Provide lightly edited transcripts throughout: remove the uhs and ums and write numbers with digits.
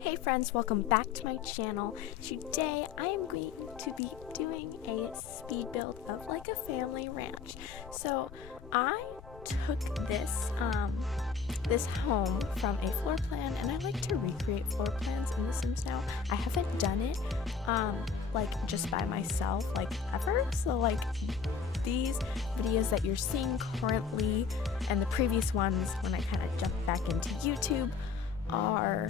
Hey friends, welcome back to my channel. Today I am going to be doing a speed build of like a family ranch. So I took this home from a floor plan, and I like to recreate floor plans in The Sims now. I haven't done it like just by myself like ever. So like these videos that you're seeing currently and the previous ones when I kind of jumped back into YouTube are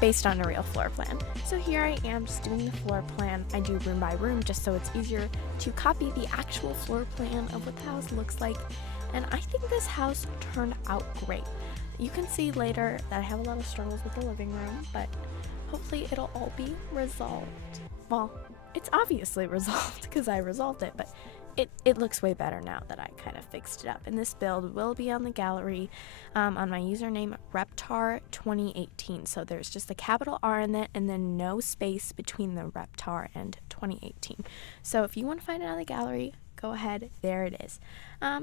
based on a real floor plan. So here I am just doing the floor plan. I do room by room just so it's easier to copy the actual floor plan of what the house looks like. And I think this house turned out great. You can see later that I have a lot of struggles with the living room, but hopefully it'll all be resolved. Well, it's obviously resolved because I resolved it, but it looks way better now that I kind of fixed it up. And this build will be on the gallery on my username Reptar2018. So there's just a capital R in it and then no space between the Reptar and 2018. So if you want to find it on the gallery, go ahead, there it is.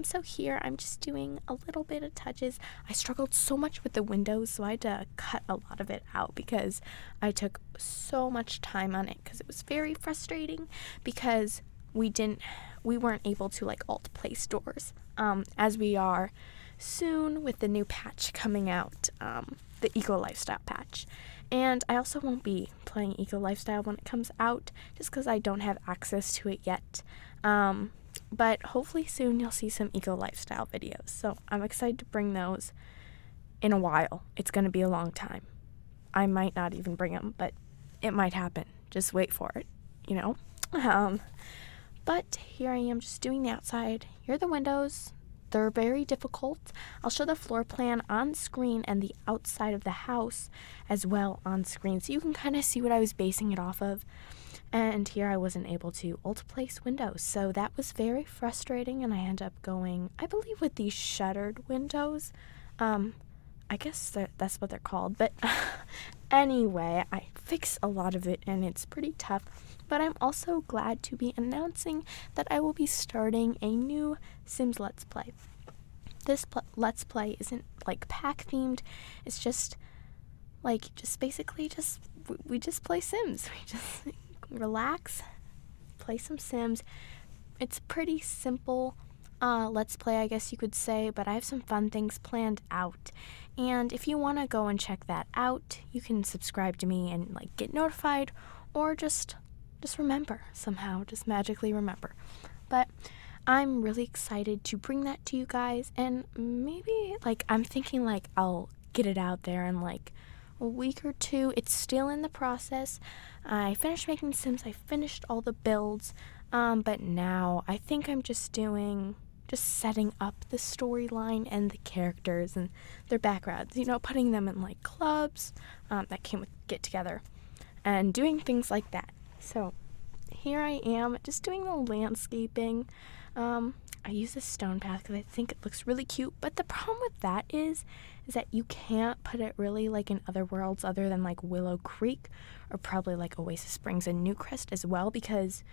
So here I'm just doing a little bit of touches. I struggled so much with the windows, so I had to cut a lot of it out because I took so much time on it because it was very frustrating because we weren't able to like alt place doors as we are soon with the new patch coming out, the Eco Lifestyle patch. And I also won't be playing Eco Lifestyle when it comes out just because I don't have access to it yet. But hopefully soon you'll see some Eco Lifestyle videos. So I'm excited to bring those in a while. It's going to be a long time. I might not even bring them, but it might happen. Just wait for it, you know? But here I am just doing the outside. Here are the windows. They're very difficult. I'll show the floor plan on screen and the outside of the house as well on screen, so you can kind of see what I was basing it off of. And here I wasn't able to alt place windows, so that was very frustrating, and I ended up going, I believe, with these shuttered windows. I guess that's what they're called, but anyway, I fixed a lot of it, and it's pretty tough. But I'm also glad to be announcing that I will be starting a new Sims Let's Play. This Let's Play isn't like pack themed. It's just basically we just play Sims. We just relax, play some Sims. It's pretty simple Let's Play, I guess you could say, but I have some fun things planned out. And if you want to go and check that out, you can subscribe to me and like get notified, or just remember somehow, just magically remember. But I'm really excited to bring that to you guys, and maybe like I'm thinking like I'll get it out there in like a week or two. It's still in the process. I finished making Sims, I finished all the builds, but now I think I'm just setting up the storyline and the characters and their backgrounds, you know, putting them in like clubs that came with get together and doing things like that. So here I am just doing the landscaping. I use a stone path because I think it looks really cute, but the problem with that is that you can't put it really like in other worlds other than like Willow Creek or probably like Oasis Springs and Newcrest as well, because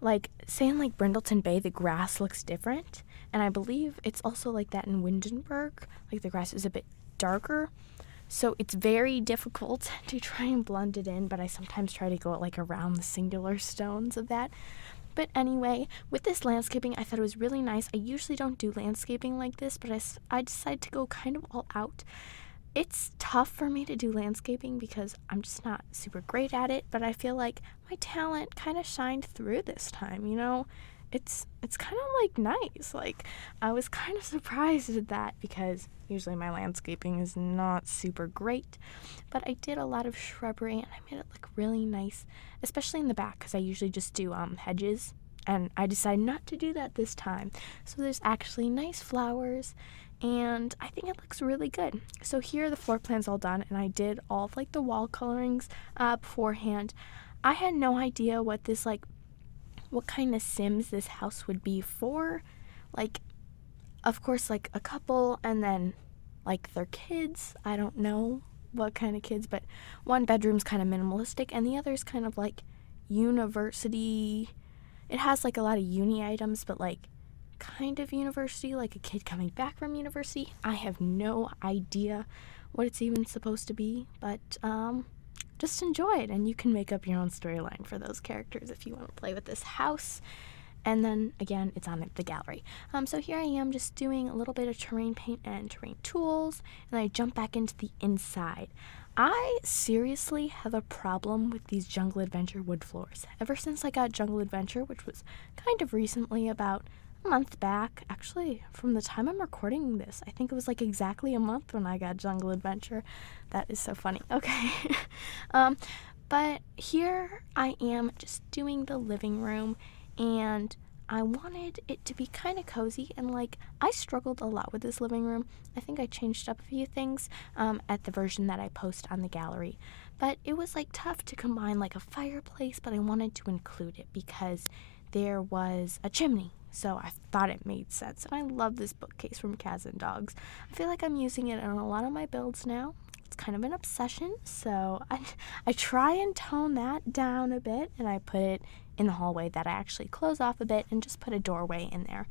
like say in like Brindleton Bay the grass looks different, and I believe it's also like that in Windenburg, like the grass is a bit darker. So it's very difficult to try and blend it in, but I sometimes try to go like around the singular stones of that. But anyway, with this landscaping, I thought it was really nice. I usually don't do landscaping like this, but I decided to go kind of all out. It's tough for me to do landscaping because I'm just not super great at it, but I feel like my talent kind of shined through this time, you know? It's kind of like nice. Like I was kind of surprised at that because usually my landscaping is not super great, but I did a lot of shrubbery and I made it look really nice, especially in the back because I usually just do hedges, and I decided not to do that this time. So there's actually nice flowers, and I think it looks really good. So here the floor plan's all done, and I did all of like the wall colorings beforehand. I had no idea what kind of Sims this house would be for. Like, of course, like a couple and then like their kids. I don't know what kind of kids, but one bedroom's kind of minimalistic and the other's kind of like university. It has like a lot of uni items, but like kind of university, like a kid coming back from university. I have no idea what it's even supposed to be, but just enjoy it, and you can make up your own storyline for those characters if you want to play with this house. And then again, it's on the gallery. So here I am just doing a little bit of terrain paint and terrain tools, and I jump back into the inside. I seriously have a problem with these Jungle Adventure wood floors. Ever since I got Jungle Adventure, which was kind of recently, about a month back, actually, from the time I'm recording this, I think it was like exactly a month when I got Jungle Adventure. That is so funny. Okay. But here I am just doing the living room, and I wanted it to be kind of cozy, and like I struggled a lot with this living room. I think I changed up a few things at the version that I post on the gallery, but it was like tough to combine like a fireplace, but I wanted to include it because there was a chimney, so I thought it made sense. And I love this bookcase from Cats and Dogs. I feel like I'm using it in a lot of my builds now. It's kind of an obsession, so I try and tone that down a bit, and I put it in the hallway that I actually close off a bit and just put a doorway in there.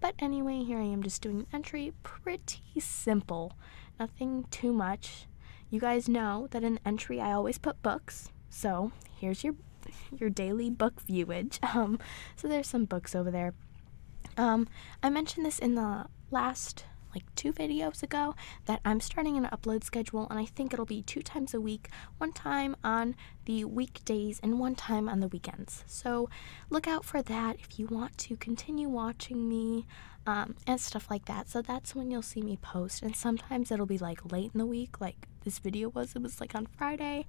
But anyway, here I am just doing an entry. Pretty simple, nothing too much. You guys know that in the entry I always put books, so here's your daily book viewage. So there's some books over there. I mentioned this in the last 2 videos ago that I'm starting an upload schedule, and I think it'll be 2 times a week, 1 time on the weekdays and 1 time on the weekends. So look out for that if you want to continue watching me and stuff like that. So that's when you'll see me post, and sometimes it'll be like late in the week, like this video was. It was like on Friday,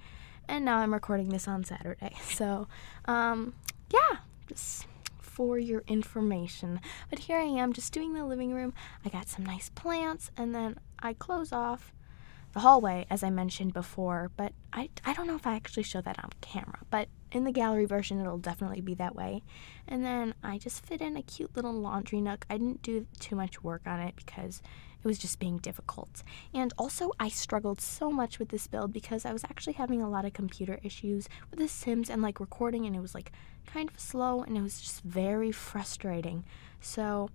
and now I'm recording this on Saturday. So yeah, just for your information. But here I am just doing the living room. I got some nice plants, and then I close off the hallway as I mentioned before, but I don't know if I actually show that on camera, but in the gallery version it'll definitely be that way. And then I just fit in a cute little laundry nook. I didn't do too much work on it because it was just being difficult. And also I struggled so much with this build because I was actually having a lot of computer issues with The Sims and recording, and it was kind of slow, and it was just very frustrating. So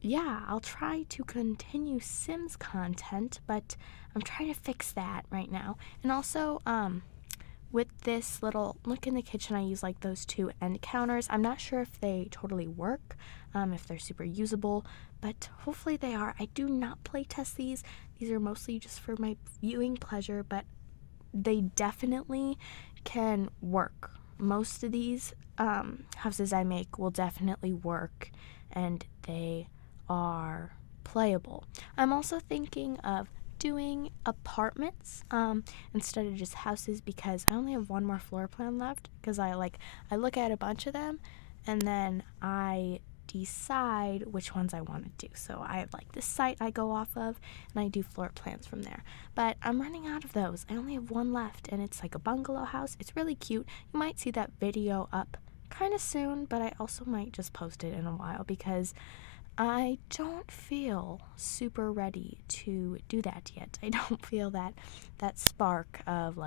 yeah, I'll try to continue Sims content, but I'm trying to fix that right now. And also with this little look in the kitchen, I use those 2 end counters. I'm not sure if they totally work, if they're super usable, but hopefully they are. I do not play test these. These are mostly just for my viewing pleasure, but they definitely can work. Most of these houses I make will definitely work, and they are playable. I'm also thinking of doing apartments instead of just houses, because I only have 1 more floor plan left, because I look at a bunch of them and then I decide which ones I want to do. So I have this site I go off of, and I do floor plans from there. But I'm running out of those. I only have 1 left, and it's a bungalow house. It's really cute. You might see that video up kind of soon, but I also might just post it in a while because I don't feel super ready to do that yet. I don't feel that spark of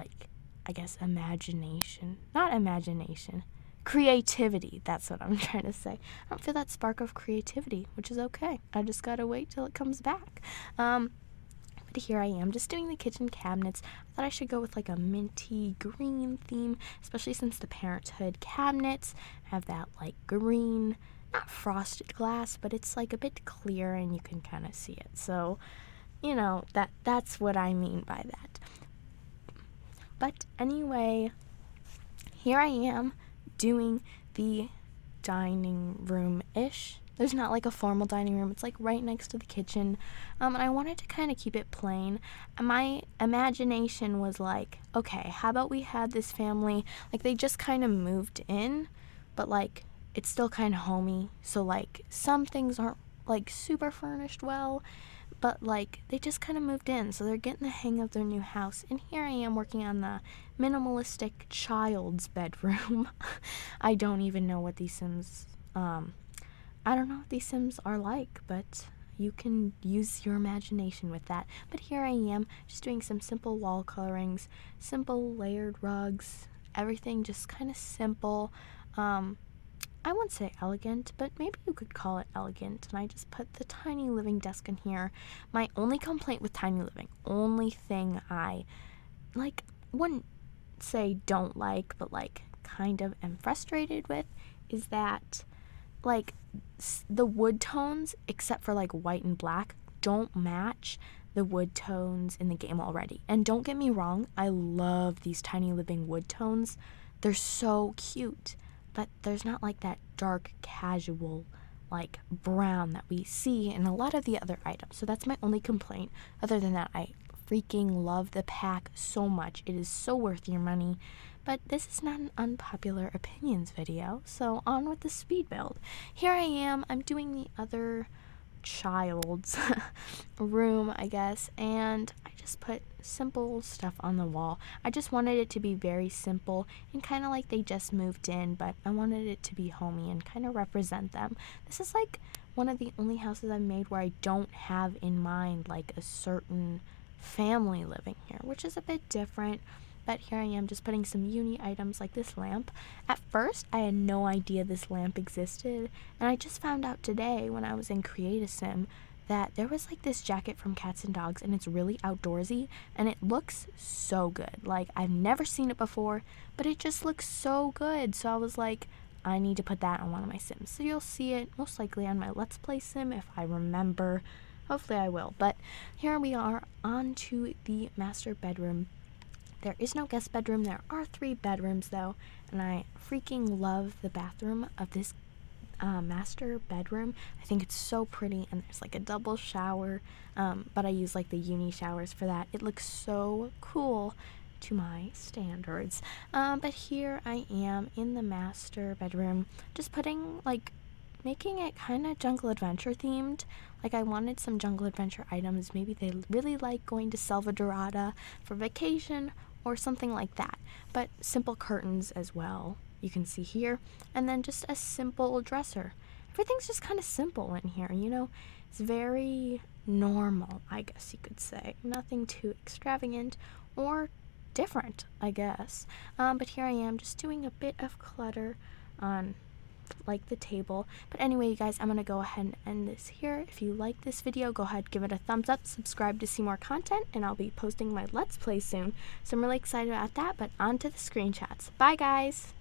imagination. Not imagination. Creativity, that's what I'm trying to say. I don't feel that spark of creativity, which is okay. I just gotta wait till it comes back. But here I am, just doing the kitchen cabinets. I thought I should go with a minty green theme, especially since the Parenthood cabinets have that green, not frosted glass, but it's a bit clear and you can kind of see it. So, that's what I mean by that. But anyway, here I am doing the dining room-ish. There's not a formal dining room. It's right next to the kitchen. And I wanted to kind of keep it plain. And my imagination was okay, how about we had this family, they just kind of moved in, but it's still kind of homey. So some things aren't super furnished well, but they just kind of moved in, so they're getting the hang of their new house. And here I am working on the minimalistic child's bedroom. I don't even know what these Sims I don't know what these Sims are like, but you can use your imagination with that. But here I am just doing some simple wall colorings, simple layered rugs, everything just kind of simple. I wouldn't say elegant, but maybe you could call it elegant. And I just put the tiny living desk in here. My only complaint with tiny living, only thing I like, wouldn't say don't like, but like kind of am frustrated with, is that like the wood tones, except for like white and black, don't match the wood tones in the game already. And don't get me wrong, I love these tiny living wood tones. They're so cute, but there's not like that dark casual like brown that we see in a lot of the other items. So that's my only complaint. Other than that, I freaking love the pack so much. It is so worth your money. But this is not an unpopular opinions video, so on with the speed build. Here I am, I'm doing the other child's room, I guess, and I just put simple stuff on the wall. I just wanted it to be very simple and kind of like they just moved in, but I wanted it to be homey and kind of represent them. This is like one of the only houses I've made where I don't have in mind like a certain family living here, which is a bit different. But here I am just putting some uni items like this lamp. At first, I had no idea this lamp existed, and I just found out today when I was in Create a Sim that there was like this jacket from Cats and Dogs, and it's really outdoorsy, and it looks so good. Like, I've never seen it before, but it just looks so good. So I was like, I need to put that on one of my Sims. So you'll see it most likely on my Let's Play Sim if I remember. Hopefully I will. But here we are on to the master bedroom. There is no guest bedroom. There are 3 bedrooms though, and I freaking love the bathroom of this master bedroom. I think it's so pretty, and there's like a double shower, but I use like the uni showers for that. It looks so cool to my standards. But here I am in the master bedroom, just making it kind of jungle adventure themed. Like, I wanted some jungle adventure items. Maybe they really like going to Selva Dorada for vacation or something like that. But simple curtains as well, you can see here. And then just a simple dresser. Everything's just kind of simple in here, you know? It's very normal, I guess you could say. Nothing too extravagant or different, I guess. But here I am just doing a bit of clutter on like the table. But anyway, you guys, I'm gonna go ahead and end this here. If you like this video, go ahead, give it a thumbs up, subscribe to see more content, and I'll be posting my Let's Play soon, so I'm really excited about that. But on to the screenshots. Bye guys.